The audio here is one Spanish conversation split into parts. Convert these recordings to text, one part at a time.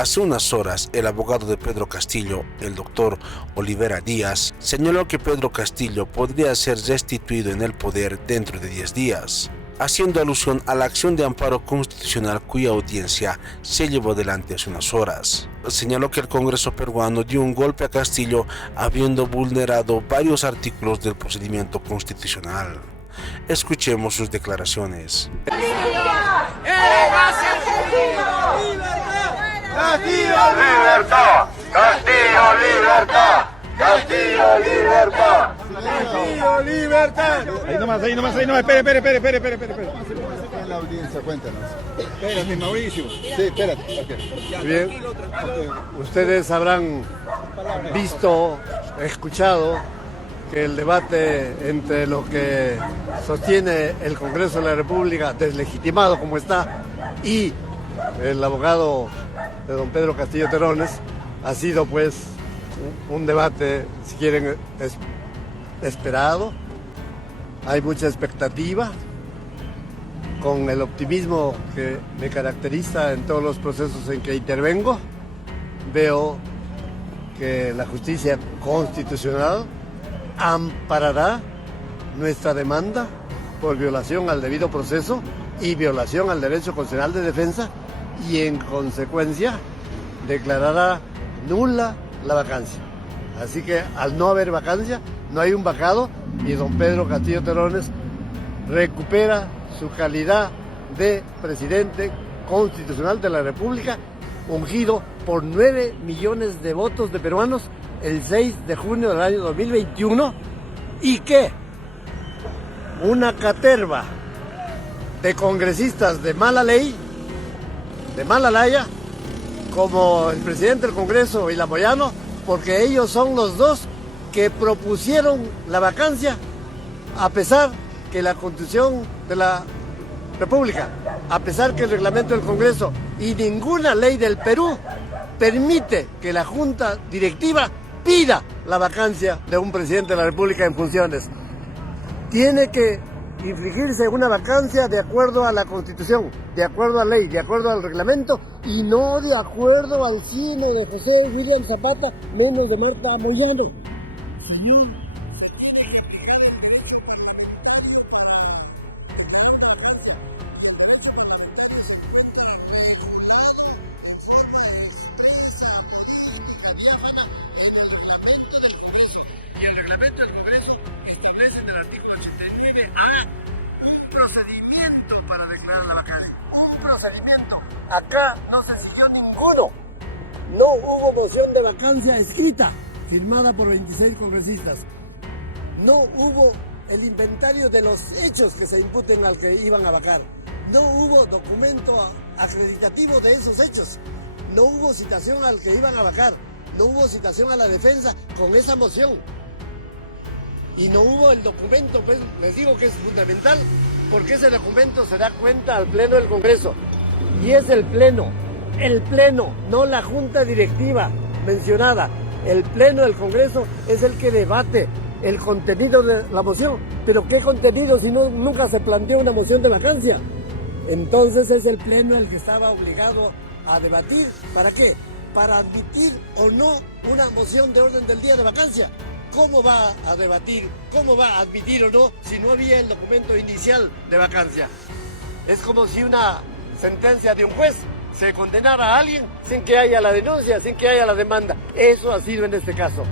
Hace unas horas, el abogado de Pedro Castillo, el doctor Olivera Díaz, señaló que Pedro Castillo podría ser restituido en el poder dentro de 10 días, haciendo alusión a la acción de amparo constitucional cuya audiencia se llevó adelante hace unas horas. Señaló que el Congreso peruano dio un golpe a Castillo habiendo vulnerado varios artículos del procedimiento constitucional. Escuchemos sus declaraciones. ¡Castillo, libertad! ¡Castillo, libertad! ¡Castillo, libertad! ¡Castillo, libertad! Ahí nomás, espere. En la audiencia, cuéntanos. Espérate, Mauricio. Sí, espérate. Okay. Bien, ustedes habrán visto, escuchado que el debate entre lo que sostiene el Congreso de la República, deslegitimado como está, y el abogado de don Pedro Castillo Terones, ha sido pues un debate, si quieren, esperado. Hay mucha expectativa. Con el optimismo que me caracteriza en todos los procesos en que intervengo, veo que la justicia constitucional amparará nuestra demanda por violación al debido proceso y violación al derecho constitucional de defensa, y en consecuencia declarará nula la vacancia. Así que al no haber vacancia, no hay un vacado, y don Pedro Castillo Terones recupera su calidad de presidente constitucional de la República, ungido por 9 millones de votos de peruanos el 6 de junio del año 2021, y que una caterva de congresistas de mala ley, de mala laya, como el presidente del Congreso y Moyano, porque ellos son los dos que propusieron la vacancia, a pesar que la Constitución de la República, a pesar que el reglamento del Congreso y ninguna ley del Perú permite que la Junta Directiva pida la vacancia de un presidente de la República en funciones. Tiene que infligirse una vacancia de acuerdo a la Constitución, de acuerdo a la ley, de acuerdo al reglamento, y no de acuerdo al cine de José William Zapata, menos de Marta Moyano. Sí. Y el reglamento del Congreso establece en el artículo 89A un procedimiento para declarar la vacancia. Un procedimiento. Acá no se siguió ninguno. No hubo moción de vacancia escrita, firmada por 26 congresistas. No hubo el inventario de los hechos que se imputen al que iban a vacar. No hubo documento acreditativo de esos hechos. No hubo citación al que iban a vacar. No hubo citación a la defensa con esa moción. Y no hubo el documento, pues, les digo que es fundamental, porque ese documento se da cuenta al Pleno del Congreso. Y es el Pleno, no la Junta Directiva mencionada. El Pleno del Congreso es el que debate el contenido de la moción. ¿Pero qué contenido si no, nunca se planteó una moción de vacancia? Entonces es el Pleno el que estaba obligado a debatir. ¿Para qué? Para admitir o no una moción de orden del día de vacancia. ¿Cómo va a debatir, cómo va a admitir o no si no había el documento inicial de vacancia? Es como si una sentencia de un juez se condenara a alguien sin que haya la denuncia, sin que haya la demanda. Eso ha sido en este caso,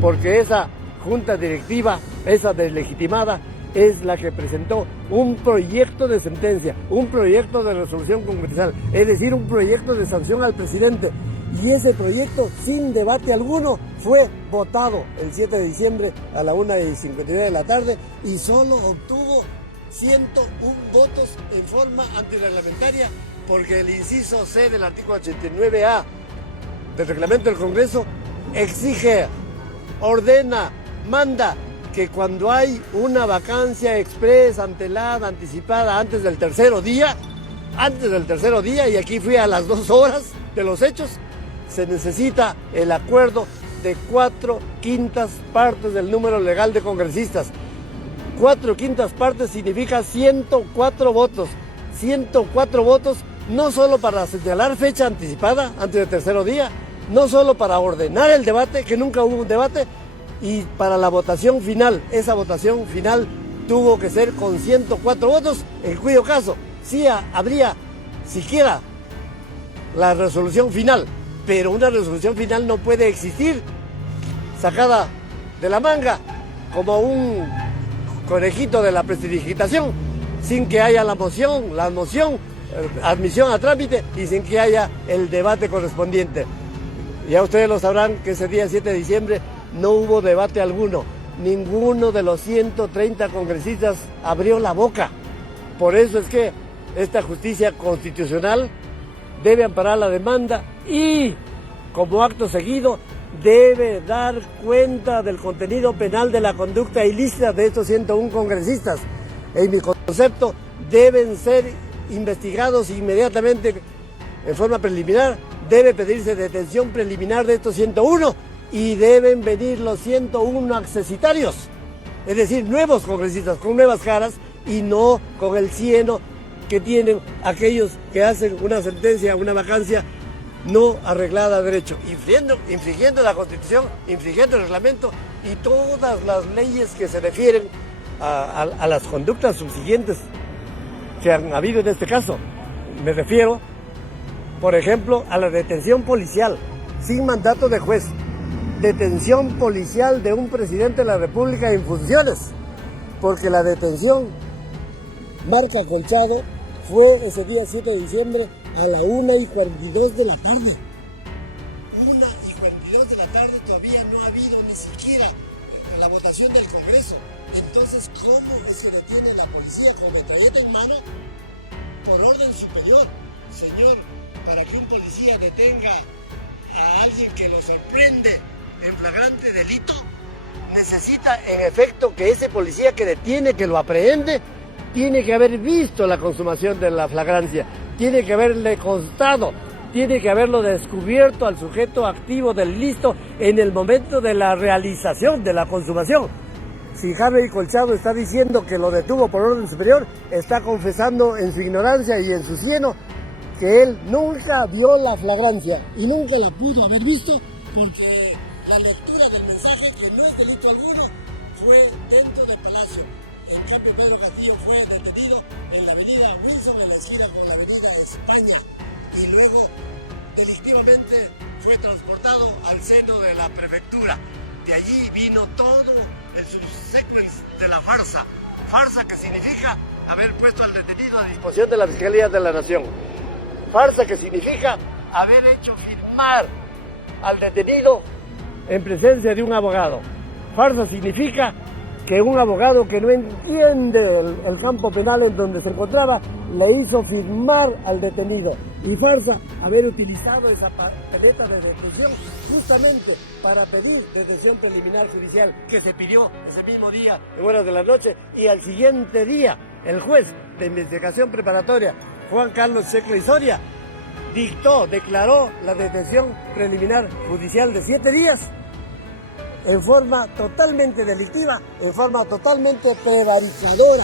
porque esa junta directiva, esa deslegitimada, es la que presentó un proyecto de sentencia, un proyecto de resolución congresal, es decir, un proyecto de sanción al presidente. Y ese proyecto, sin debate alguno, fue votado el 7 de diciembre a la 1:59 de la tarde y solo obtuvo 101 votos en forma antirreglamentaria, porque el inciso C del artículo 89A del reglamento del Congreso exige, ordena, manda que cuando hay una vacancia express, antelada, anticipada, antes del tercer día, y aquí fui a las 2 horas de los hechos, se necesita el acuerdo de 4/5 partes del número legal de congresistas. 4/5 partes significa 104 votos. 104 votos no solo para señalar fecha anticipada antes del tercer día, no solo para ordenar el debate, que nunca hubo un debate, y para la votación final. Esa votación final tuvo que ser con 104 votos, en cuyo caso sí habría siquiera la resolución final, pero una resolución final no puede existir sacada de la manga como un conejito de la prestidigitación, sin que haya la moción, admisión a trámite y sin que haya el debate correspondiente. Ya ustedes lo sabrán que ese día 7 de diciembre no hubo debate alguno. Ninguno de los 130 congresistas abrió la boca. Por eso es que esta justicia constitucional debe amparar la demanda y, como acto seguido, debe dar cuenta del contenido penal de la conducta ilícita de estos 101 congresistas. En mi concepto, deben ser investigados inmediatamente en forma preliminar, debe pedirse detención preliminar de estos 101 y deben venir los 101 accesitarios, es decir, nuevos congresistas con nuevas caras y no con el cieno que tienen aquellos que hacen una sentencia, una vacancia no arreglada a derecho, infringiendo la Constitución, infringiendo el reglamento y todas las leyes que se refieren a las conductas subsiguientes que han habido en este caso. Me refiero, por ejemplo, a la detención policial sin mandato de juez, detención policial de un presidente de la República en funciones, porque la detención Marca Colchado fue ese día 7 de diciembre a la 1:42 de la tarde. 1:42 de la tarde, todavía no ha habido ni siquiera la votación del Congreso. Entonces, ¿cómo se detiene la policía con metralleta en mano? Por orden superior. Señor, para que un policía detenga a alguien que lo sorprende en flagrante delito, necesita en efecto que ese policía que detiene, que lo aprehende, tiene que haber visto la consumación de la flagrancia, tiene que haberle constado, tiene que haberlo descubierto al sujeto activo del ilícito en el momento de la realización, de la consumación. Si Harvey Colchado está diciendo que lo detuvo por orden superior, está confesando en su ignorancia y en su cieno que él nunca vio la flagrancia y nunca la pudo haber visto porque la lectura del mensaje, que no es delito alguno, fue dentro del Palacio. En cambio, Pedro Castillo fue detenido en la avenida Wilson, en la esquina con la avenida España, y luego delictivamente fue transportado al seno de la prefectura. De allí vino todo el subsequence de la farsa. Farsa que significa haber puesto al detenido a disposición de la Fiscalía de la Nación. Farsa que significa haber hecho firmar al detenido en presencia de un abogado. Farsa significa que un abogado que no entiende el campo penal en donde se encontraba le hizo firmar al detenido. Y farsa, haber utilizado esa papeleta de detención justamente para pedir detención preliminar judicial que se pidió ese mismo día en horas de la noche, y al siguiente día el juez de investigación preparatoria, Juan Carlos Checla y Soria, declaró la detención preliminar judicial de 7 días en forma totalmente delictiva, en forma totalmente prevaricadora,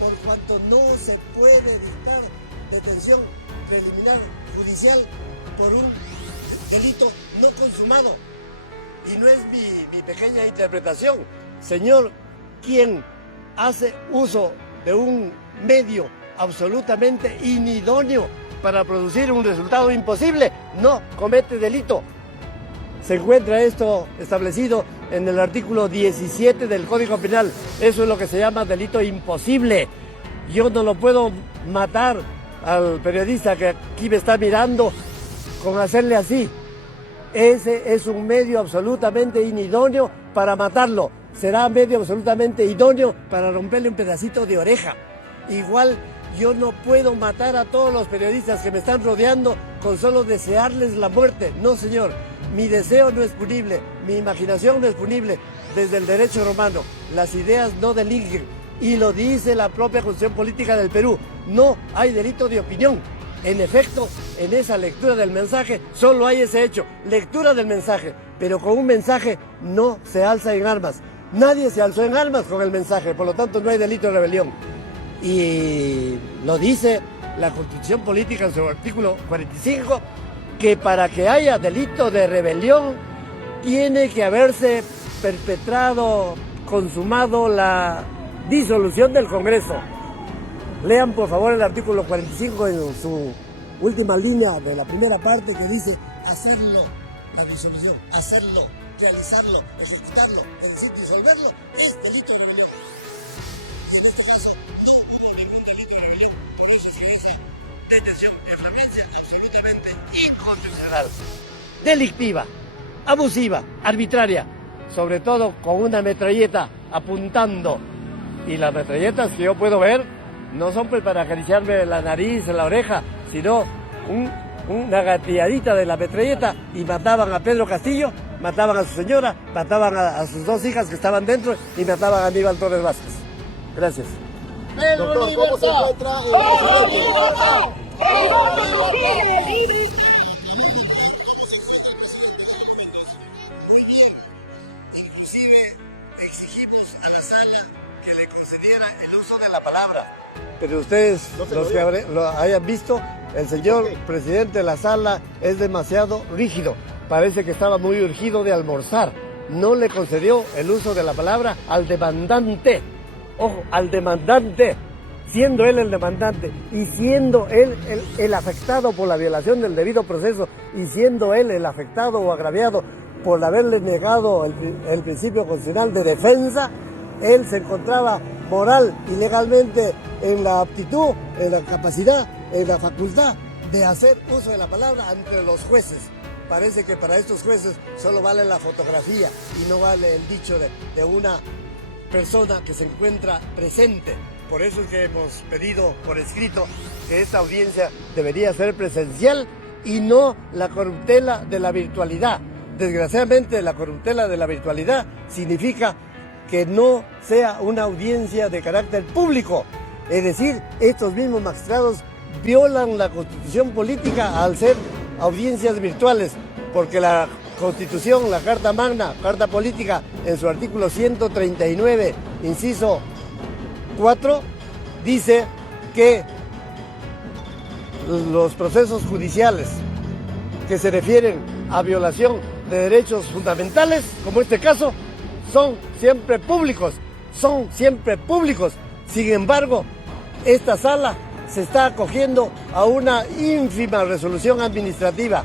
por cuanto no se puede dictar detención preliminar judicial por un delito no consumado. Y no es mi pequeña interpretación. Señor, quien hace uso de un medio absolutamente inidóneo para producir un resultado imposible, no comete delito. Se encuentra esto establecido en el artículo 17 del Código Penal. Eso es lo que se llama delito imposible. Yo no lo puedo matar al periodista que aquí me está mirando con hacerle así. Ese es un medio absolutamente inidóneo para matarlo. Será medio absolutamente idóneo para romperle un pedacito de oreja. Igual yo no puedo matar a todos los periodistas que me están rodeando con solo desearles la muerte. No, señor. Mi deseo no es punible, mi imaginación no es punible. Desde el derecho romano, las ideas no delinquen. Y lo dice la propia Constitución Política del Perú. No hay delito de opinión. En efecto, en esa lectura del mensaje solo hay ese hecho, lectura del mensaje. Pero con un mensaje no se alza en armas. Nadie se alzó en armas con el mensaje, por lo tanto no hay delito de rebelión. Y lo dice la Constitución Política en su artículo 45, que para que haya delito de rebelión tiene que haberse perpetrado, consumado la disolución del Congreso. Lean por favor el artículo 45 en su última línea de la primera parte que dice hacerlo, la disolución, hacerlo, realizarlo, ejecutarlo, es decir, disolverlo, es delito de rebelión. Y en este caso no hubo ningún delito de rebelión, por eso se esa detención de flamencia absolutamente inconstitucional, delictiva, abusiva, arbitraria, sobre todo con una metralleta apuntando. Y las metralletas que yo puedo ver no son pues para acariciarme la nariz, la oreja, sino una gateadita de la metralleta, y mataban a Pedro Castillo, mataban a su señora, mataban a sus dos hijas que estaban dentro y mataban a Aníbal Torres Vázquez. Gracias. Doctor, ¿cómo se encuentra Inclusive exigimos a la sala que le concediera el uso de la palabra. Pero ustedes, los que lo hayan visto, el señor presidente de la sala es demasiado rígido. Parece que estaba muy urgido de almorzar. No le concedió el uso de la palabra al demandante. Ojo, al demandante. Siendo él el demandante y siendo él el afectado por la violación del debido proceso y siendo él el afectado o agraviado por haberle negado el principio constitucional de defensa, él se encontraba moral y legalmente en la aptitud, en la capacidad, en la facultad de hacer uso de la palabra ante los jueces. Parece que para estos jueces solo vale la fotografía y no vale el dicho de una persona que se encuentra presente. Por eso es que hemos pedido por escrito que esta audiencia debería ser presencial y no la corruptela de la virtualidad. Desgraciadamente, la corruptela de la virtualidad significa que no sea una audiencia de carácter público. Es decir, estos mismos magistrados violan la Constitución política al ser audiencias virtuales, porque la Constitución, la Carta Magna, Carta Política, en su artículo 139, inciso 4, dice que los procesos judiciales que se refieren a violación de derechos fundamentales, como este caso, son siempre públicos, Sin embargo, esta sala se está acogiendo a una ínfima resolución administrativa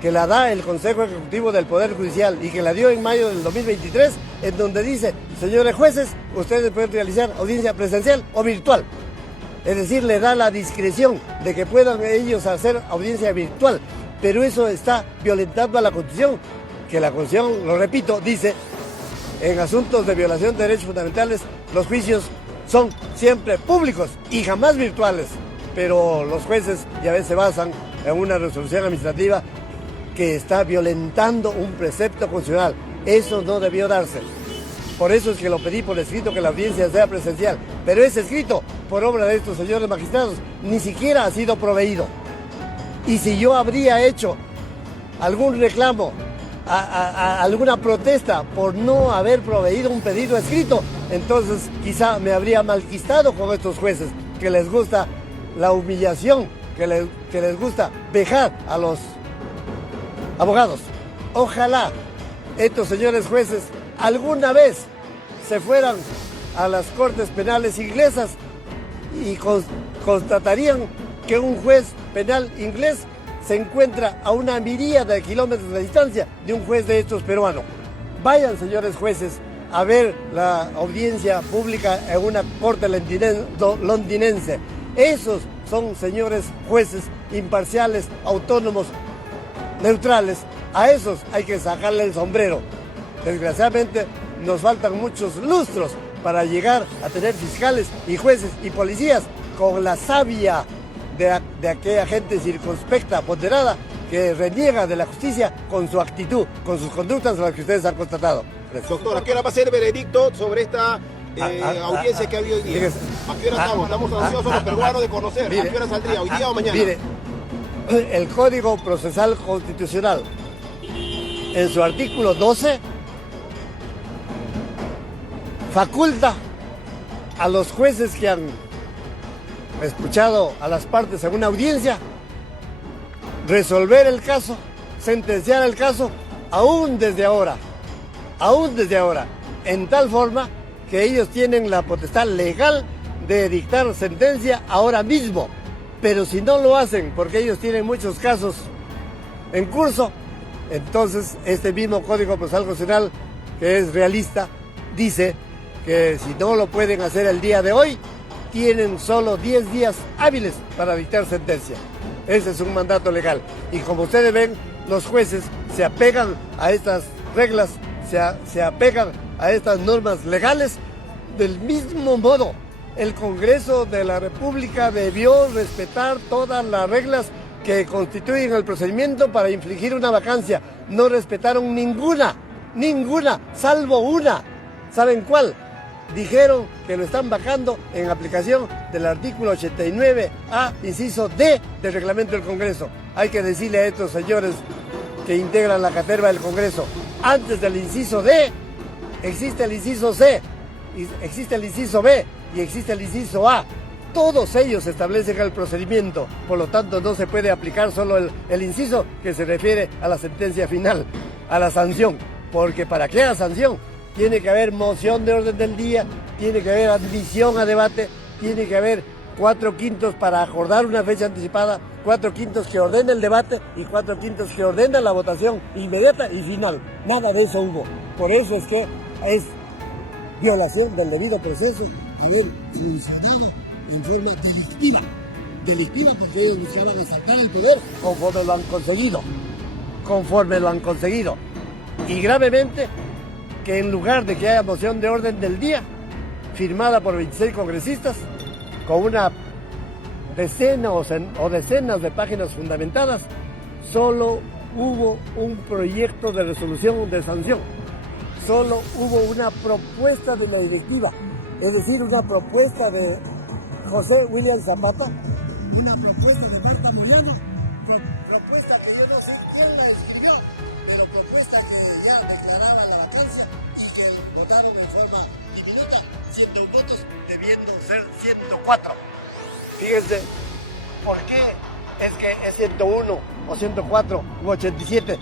que la da el Consejo Ejecutivo del Poder Judicial y que la dio en mayo del 2023, en donde dice, señores jueces, ustedes pueden realizar audiencia presencial o virtual. Es decir, le da la discreción de que puedan ellos hacer audiencia virtual, pero eso está violentando a la Constitución, que la Constitución, lo repito, dice, en asuntos de violación de derechos fundamentales, los juicios son siempre públicos y jamás virtuales, pero los jueces ya ves se basan en una resolución administrativa que está violentando un precepto constitucional. Eso no debió darse. Por eso es que lo pedí por escrito que la audiencia sea presencial, pero ese escrito, por obra de estos señores magistrados, ni siquiera ha sido proveído. Y si yo habría hecho algún reclamo, alguna protesta por no haber proveído un pedido escrito, entonces quizá me habría malquistado con estos jueces, que les gusta la humillación, que les gusta vejar a los abogados. Ojalá estos señores jueces alguna vez se fueran a las cortes penales inglesas y constatarían que un juez penal inglés se encuentra a una miríada de kilómetros de distancia de un juez de estos peruanos. Vayan, señores jueces, a ver la audiencia pública en una corte londinense. Esos son señores jueces imparciales, autónomos, neutrales. A esos hay que sacarle el sombrero. Desgraciadamente nos faltan muchos lustros para llegar a tener fiscales y jueces y policías con la savia de aquella gente circunspecta, ponderada, que reniega de la justicia con su actitud, con sus conductas, las que ustedes han constatado. Gracias. Doctor, ¿a qué hora va a ser el veredicto sobre esta audiencia que ha habido hoy día? ¿A qué hora estamos? Estamos ansiosos los peruanos de conocer. Mire, ¿A qué hora saldría? ¿Hoy día o mañana? Mire, el Código Procesal Constitucional, en su artículo 12, faculta a los jueces que han escuchado a las partes en una audiencia, resolver el caso, sentenciar el caso, aún desde ahora, en tal forma que ellos tienen la potestad legal de dictar sentencia ahora mismo. Pero si no lo hacen, porque ellos tienen muchos casos en curso, entonces este mismo Código Procesal Constitucional, que es realista, dice que si no lo pueden hacer el día de hoy, tienen solo 10 días hábiles para dictar sentencia. Ese es un mandato legal. Y como ustedes ven, los jueces se apegan a estas reglas, se apegan a estas normas legales. Del mismo modo, el Congreso de la República debió respetar todas las reglas que constituyen el procedimiento para infligir una vacancia. No respetaron ninguna, salvo una. ¿Saben cuál? Dijeron que lo están vacando en aplicación del artículo 89A, inciso D del reglamento del Congreso. Hay que decirle a estos señores que integran la caterva del Congreso, antes del inciso D existe el inciso C, existe el inciso B y existe el inciso A. Todos ellos establecen el procedimiento, por lo tanto no se puede aplicar solo el inciso que se refiere a la sentencia final, a la sanción, porque para que haya sanción tiene que haber moción de orden del día, tiene que haber admisión a debate, tiene que haber 4/5 para acordar una fecha anticipada, 4/5 que ordena el debate y 4/5 que ordena la votación inmediata y final. Nada de eso hubo. Por eso es que es violación del debido proceso y el funcionario en forma delictiva. Delictiva porque ellos buscaban asaltar el poder conforme lo han conseguido. Y gravemente que en lugar de que haya moción de orden del día, firmada por 26 congresistas, con una decena o decenas de páginas fundamentadas, solo hubo un proyecto de resolución de sanción. Solo hubo una propuesta de la directiva, es decir, una propuesta de José William Zapata, una propuesta de Marta Moyano, propuesta que yo no sé quién la escribió, pero propuesta que ya declaraba la vacancia y que votaron en forma diminuta, 101 votos, debiendo ser 104. Fíjense, ¿por qué es que es 101 o 104 u 87?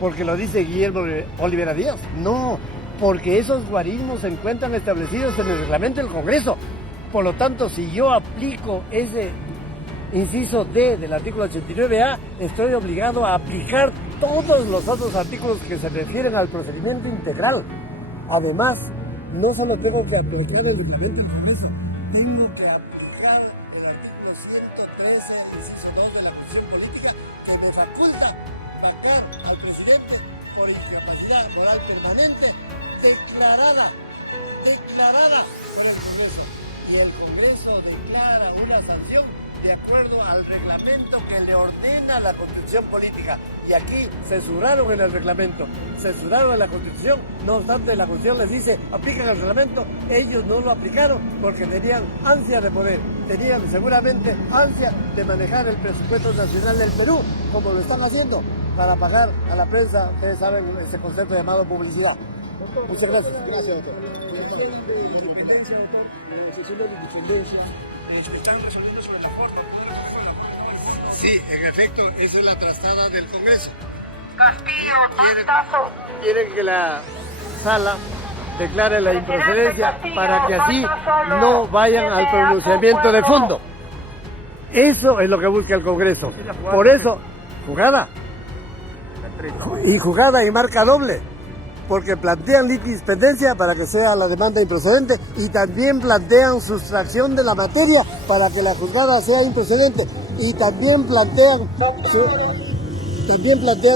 ¿Porque lo dice Guillermo Olivera Díaz? No, porque esos guarismos se encuentran establecidos en el reglamento del Congreso. Por lo tanto, si yo aplico ese inciso D del artículo 89A, estoy obligado a aplicar todos los otros artículos que se refieren al procedimiento integral. Además, no solo tengo que aplicar el reglamento del Congreso, tengo que aplicar el artículo 113, el inciso 2 de la Constitución Política, que me faculta vacar al presidente por incapacidad moral permanente declarada por el Congreso. Y el Congreso declara una sanción de acuerdo al reglamento que le ordena la Constitución Política. Y aquí censuraron en el reglamento, censuraron en la Constitución, no obstante la Constitución les dice, aplican el reglamento, ellos no lo aplicaron porque tenían ansia de poder, tenían seguramente ansia de manejar el presupuesto nacional del Perú, como lo están haciendo, para pagar a la prensa, ustedes saben, ese concepto llamado publicidad. Muchas gracias. Gracias, doctor. Independencia, doctor, negociación de la independencia, están resolviendo sobre la forma. Sí, en efecto, esa es la trastada del Congreso. Castillo, Quieren que la sala declare la improcedencia para que así no vayan al pronunciamiento de fondo. Eso es lo que busca el Congreso. Por eso, jugada y marca doble. Porque plantean litispendencia para que sea la demanda improcedente y también plantean sustracción de la materia para que la juzgada sea improcedente y también plantean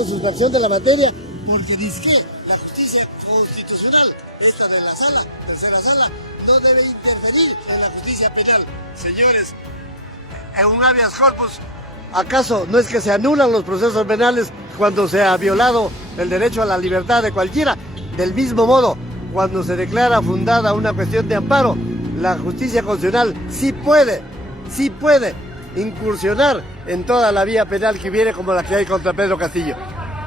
sustracción de la materia porque dice que la justicia constitucional, esta de la sala, tercera sala, no debe interferir en la justicia penal. Señores, en un habeas corpus, ¿acaso no es que se anulan los procesos penales cuando se ha violado el derecho a la libertad de cualquiera? Del mismo modo, cuando se declara fundada una cuestión de amparo, la justicia constitucional sí puede incursionar en toda la vía penal que viene como la que hay contra Pedro Castillo.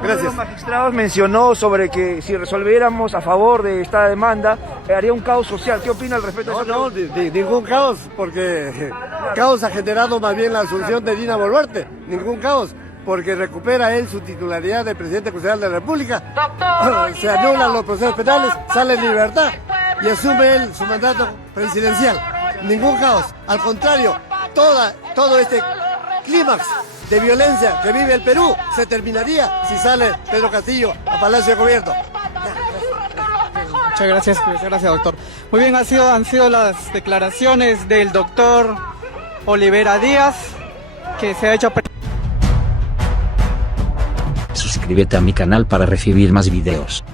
Gracias. Uno de los magistrados mencionó sobre que si resolviéramos a favor de esta demanda, haría un caos social. ¿Qué opina al respecto? No, ningún caos, porque Caos ha generado más bien la asunción de Dina Boluarte. Ningún caos, porque recupera él su titularidad de presidente constitucional de la República. Se anulan los procesos penales, sale en libertad y asume él su mandato presidencial. Ningún caos. Al contrario, todo este clímax de violencia que vive el Perú se terminaría si sale Pedro Castillo a Palacio de Gobierno. Muchas gracias, doctor. Muy bien, han sido las declaraciones del doctor Olivera Díaz, que se ha hecho... Suscríbete a mi canal para recibir más videos.